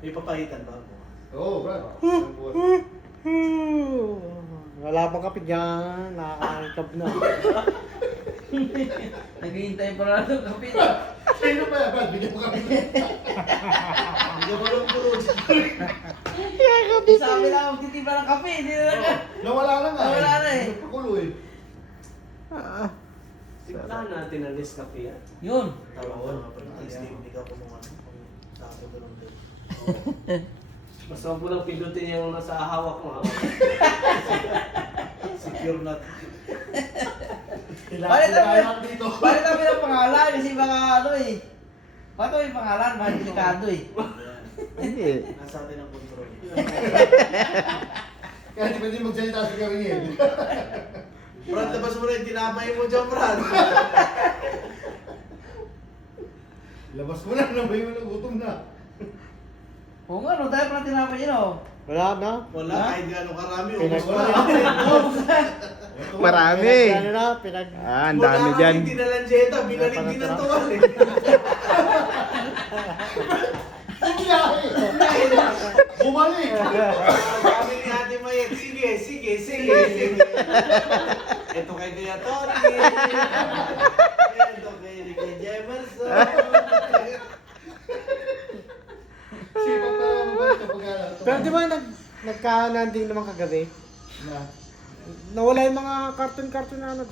May papahitan ba ako? Oo, Brad. Wala pang kape dyan. Nakakangkab na. Naghihintay pa na ng kape. Sino ba yan, Brad? Bigyan mo kami. Hindi mo lang puro. Sabi lang, magtitiba ng kape. Hindi na lang. Nawala na nga. Nawala na eh. Napakulo eh. Tignan natin ang Nescafe yan. Yun. Tawag ko nga pala. Steve, hindi ka kumuha. Sa akin ko lang din. Mas huwag mo lang pindutin yung nasa hawak mo. Secure na. Bakit Kailangan dito. Bakit kami ng pangalan? Kasi baka ano eh. Bakit may pangalan? Mga delikado eh. Hindi. Nasa atin ang control. Kaya hindi pwede magsalita si Karingin. Brad, labas mo na yung tinapay mo dyan, Brad. Labas mo na, nabay mo na, gutom na. Oo nga, no, dahil pala tinapay yun oh. Wala na. Wala, Ha? kahit gano'ng karami. Pinag- Ubus pa rin. Marami. Ano na, pinag... Ah, ang dami dyan. Hindi na lang Jetta, binalik din ang tuwal eh. Ang biyahe! Bumalik! Sabi ni Ate Mayet, sige, sige, sige, sige. Ito kay Kuya Tony. Ito kay Ricky Jefferson. Sipag na mabalik kapag ano. Pero di ba nagkanan din naman kagabi? Na. Nawala yung mga cartoon na ano,